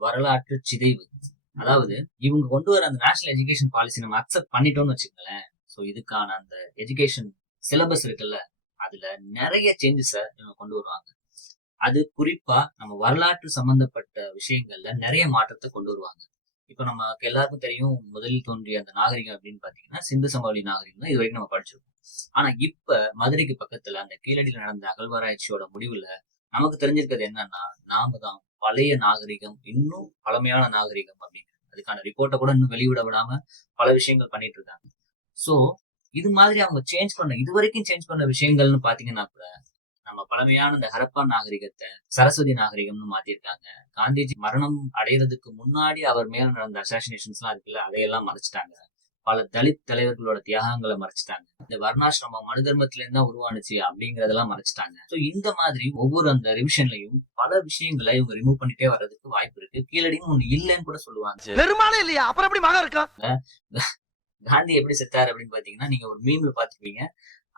வரலாற்று சிதைவு. அதாவது இவங்க கொண்டு வர அந்த நேஷனல் எஜுகேஷன் பாலிசி நம்ம அக்செப்ட் பண்ணிட்டோம்னு வச்சுக்கோங்களேன். ஸோ இதுக்கான அந்த எஜுகேஷன் சிலபஸ் இருக்குல்ல, அதுல நிறைய சேஞ்சஸை இவங்க கொண்டு வருவாங்க. அது குறிப்பா நம்ம வரலாற்று சம்பந்தப்பட்ட விஷயங்கள்ல நிறைய மாற்றத்தை கொண்டு வருவாங்க. இப்ப நமக்கு எல்லாருக்கும் தெரியும், முதலில் தோன்றிய அந்த நாகரிகம் அப்படின்னு பாத்தீங்கன்னா சிந்து சமவெளி நாகரிகம் தான் இது வரைக்கும் நம்ம படிச்சிருக்கோம். ஆனா இப்ப மதுரைக்கு பக்கத்துல அந்த கீழடியில் நடந்த அகழ்வாராய்ச்சியோட முடிவுல நமக்கு தெரிஞ்சிருக்கிறது என்னன்னா, நாம தான் பழைய நாகரிகம், இன்னும் பழமையான நாகரிகம் அப்படின்னு அதுக்கான ரிப்போர்ட்டை கூட இன்னும் வெளிவிட விடாம பல விஷயங்கள் பண்ணிட்டு இருக்காங்க. சோ இது மாதிரி அவங்க இது வரைக்கும் சேஞ்ச் பண்ண விஷயங்கள்னு பாத்தீங்கன்னா கூட நம்ம பழமையான இந்த ஹரப்பா நாகரிகத்தை சரஸ்வதி நாகரிகம்னு மாத்திருக்காங்க. காந்திஜி மரணம் அடைகிறதுக்கு முன்னாடி அவர் மேல நடந்த அசாசினேஷன்ஸ் எல்லாம் இருக்குல்ல, அதையெல்லாம் மறைச்சிட்டாங்க. பல தலித் தலைவர்களோட தியாகங்களை மறைச்சிட்டாங்க. இந்த வர்ணாசிரமம் மனு தர்மத்துல இருந்தா உருவானுச்சு அப்படிங்கறதெல்லாம் மறைச்சிட்டாங்க. சோ இந்த மாதிரி ஒவ்வொரு அந்த ரிவிஷன்லயும் பல விஷயங்களை இவங்க ரிமூவ் பண்ணிட்டே வர்றதுக்கு வாய்ப்பு இருக்கு. கீழடின்னு ஒண்ணு இல்லைன்னு கூட சொல்லுவாங்க. பெருமானே இல்லையா, அப்புறம் எப்படி மகன் இருக்கா? காந்தி எப்படி செத்தாரு அப்படின்னு பாத்தீங்கன்னா, நீங்க ஒரு மீம்ல பாத்துப்பீங்க.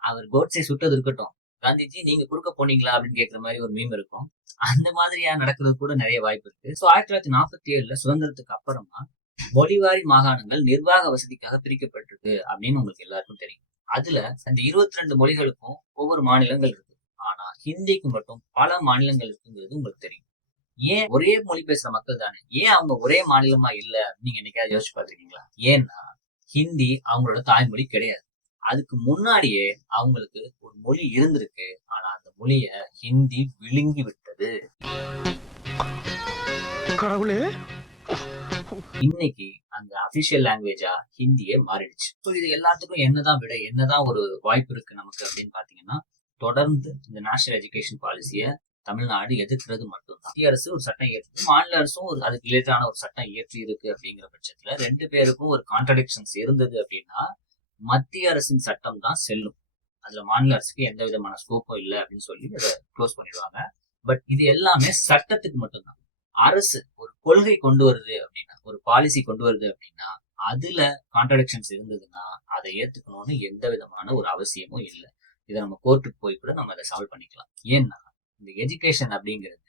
அவர் கோட்ஸை சுட்டது இருக்கட்டும், காந்திஜி நீங்க குறுக்க போனீங்களா அப்படின்னு கேட்கிற மாதிரி ஒரு மீம் இருக்கும். அந்த மாதிரியா நடக்கிறது கூட நிறைய வாய்ப்பு இருக்கு. ஸோ 1947 சுதந்திரத்துக்கு அப்புறமா மொழிவாரி மாகாணங்கள் நிர்வாக வசதிக்காக பிரிக்கப்பட்டிருக்கு அப்படின்னு உங்களுக்கு எல்லாருக்கும் தெரியும். அதுல அந்த 22 மொழிகளுக்கும் ஒவ்வொரு மாநிலங்கள் இருக்கு. ஆனா ஹிந்திக்கு மட்டும் பல மாநிலங்கள் இருக்குங்கிறது உங்களுக்கு தெரியும். ஏன் ஒரே மொழி பேசுற மக்கள் தானே, ஏன் அவங்க ஒரே மாநிலமா இல்ல அப்படின்னு நீங்க என்னைக்காவது யோசிச்சு பாத்துருக்கீங்களா? ஏன்னா ஹிந்தி அவங்களோட தாய்மொழி கிடையாது. அதுக்கு முன்னாடியே அவங்களுக்கு ஒரு மொழி இருந்திருக்கு. ஆனா அந்த மொழிய ஹிந்தி விழுங்கி விட்டது. இன்னைக்கு அந்த அபிஷியல் லாங்குவேஜா ஹிந்தியே மாறிடுச்சு. ஸோ இது எல்லாத்துக்கும் என்னதான் ஒரு வாய்ப்பு இருக்கு நமக்கு அப்படின்னு பாத்தீங்கன்னா, தொடர்ந்து இந்த நேஷனல் எஜுகேஷன் பாலிசிய தமிழ்நாடு எதிர்க்கிறது மட்டும்தான். மத்திய அரசு ஒரு சட்டம் இயற்றி, மாநில அரசும் அதுக்கு ரிலேட்டடான ஒரு சட்டம் இயற்றி இருக்கு அப்படிங்கிற பட்சத்துல ரெண்டு பேருக்கும் ஒரு கான்ட்ரடிக்ஷன்ஸ் இருந்தது அப்படின்னா மத்திய அரசின் சட்டம் தான் செல்லும். அதுல மாநில அரசுக்கு எந்த விதமான ஸ்கோப்பும் இல்லை அப்படின்னு சொல்லி அதை க்ளோஸ் பண்ணிடுவாங்க. பட் இது எல்லாமே சட்டத்துக்கு மட்டும்தான். அரசு ஒரு கொள்கை கொண்டு வருது அப்படின்னா, ஒரு பாலிசி கொண்டு வருது அப்படின்னா, அதுல கான்ட்ரடிக்ஷன்ஸ் இருந்ததுன்னா அதை ஏத்துக்கணும்னு எந்த விதமான ஒரு அவசியமும் இல்லை. இதை நம்ம கோர்ட்டுக்கு போய் கூட நம்ம அதை சால்வ் பண்ணிக்கலாம். ஏன்னா இந்த எஜுகேஷன் அப்படிங்கிறது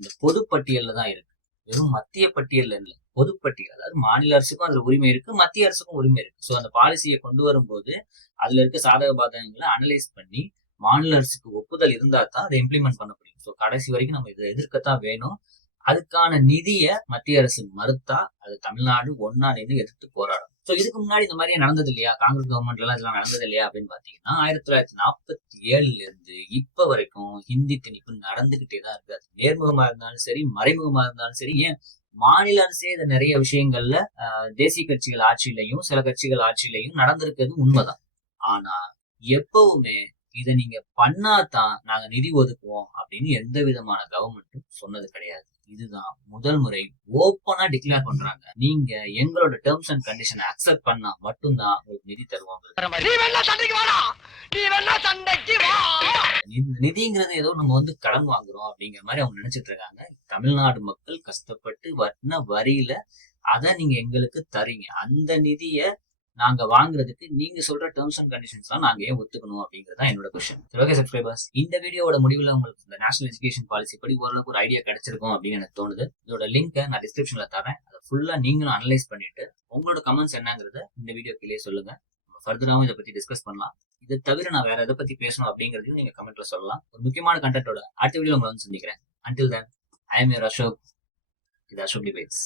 இந்த பொதுப்பட்டியல்ல தான் இருக்கு. வெறும் மத்திய பட்டியல்ல இல்லை, பொதுப்பட்டியல். அதாவது மாநில அரசுக்கும் அதுல உரிமை இருக்கு, மத்திய அரசுக்கும் உரிமை இருக்கு. ஸோ அந்த பாலிசியை கொண்டு வரும்போது அதுல இருக்க சாதக பாதகங்களை அனலைஸ் பண்ணி மாநில அரசுக்கு ஒப்புதல் இருந்தா தான் அதை இம்ப்ளிமெண்ட் பண்ண முடியும். ஸோ கடைசி வரைக்கும் நம்ம இதை எதிர்க்கத்தான் வேணும். அதுக்கான நிதிய மத்திய அரசு மறுத்தா அது தமிழ்நாடு ஒன்னா நின்று எதிர்த்து போராடும். சோ இதுக்கு முன்னாடி இந்த மாதிரியே நடந்தது இல்லையா, காங்கிரஸ் கவர்மெண்ட்ல எல்லாம் இதெல்லாம் நடந்தது இல்லையா அப்படின்னு பாத்தீங்கன்னா 1947 இருந்து இப்ப வரைக்கும் ஹிந்தி திணிப்பு நடந்துகிட்டே தான் இருக்கு. அது நேர்முகமா இருந்தாலும் சரி, மறைமுகமா இருந்தாலும் சரி. ஏன் மாநில அரசே இதை நிறைய விஷயங்கள்ல தேசிய கட்சிகள் ஆட்சியிலையும் சில கட்சிகள் ஆட்சியிலையும் நடந்திருக்கிறது உண்மைதான். ஆனா எப்பவுமே இதை நீங்க பண்ணாதான் நாங்க நிதி ஒதுக்குவோம் அப்படின்னு எந்த விதமான கவர்மெண்ட்டும் சொன்னது கிடையாது. இதுதான் முதல் முறை ஓப்பனா டிக்ளேர் பண்றாங்க. நீங்க எங்களோட டேர்ம்ஸ் அண்ட் கண்டிஷன் அக்செப்ட் பண்ணா மட்டும்தான் உங்களுக்கு நிதி தருவாங்க. நிதிங்கிறது ஏதோ நம்ம கடன் வாங்குறோம் அப்படிங்கிற மாதிரி அவங்க நினைச்சிட்டு இருக்காங்க. தமிழ்நாடு மக்கள் கஷ்டப்பட்டு வட்டின வரியில அதை நீங்க எங்களுக்கு தரீங்க. அந்த நிதியை நாங்க வாங்குறதுக்கு நீங்க சொல்ற டேர்ம்ஸ் அண்ட் கண்டிஷன்ஸ் தான் நாங்க ஏன் ஒத்துக்கணும் அப்படிங்கறதா என்னோட கொஸ்டின். ஓகே சப்ஸ்கிரைபர்ஸ், இந்த வீடியோட முடிவுல உங்களுக்கு இந்த நேஷனல் எஜுகேஷன் பாலிசி படி ஓரளவுக்கு ஒரு ஐடியா கிடைச்சிருக்கும் அப்படின்னு எனக்கு தோணுது. இதோட லிங்கை நான் டிஸ்கிரிப்ஷன்ல தரேன். அதை ஃபுல்லா நீங்களும் அனலைஸ் பண்ணிட்டு உங்களோட கமெண்ட்ஸ் என்னங்கிறத இந்த வீடியோ கீழே சொல்லுங்க. ஃபர்தராவும் இதை பத்தி டிஸ்கஸ் பண்ணலாம். இதை தவிர நான் வேற எதை பத்தி பேசணும் அப்படிங்கறதையும் நீங்க கமெண்ட்ல சொல்லலாம். ஒரு முக்கியமான கண்டென்ட்டோட அடுத்த வீடியோ உங்களை சந்திக்கிறேன். Until then, I am your Ashok. இது அசோக் டிபேட்ஸ்.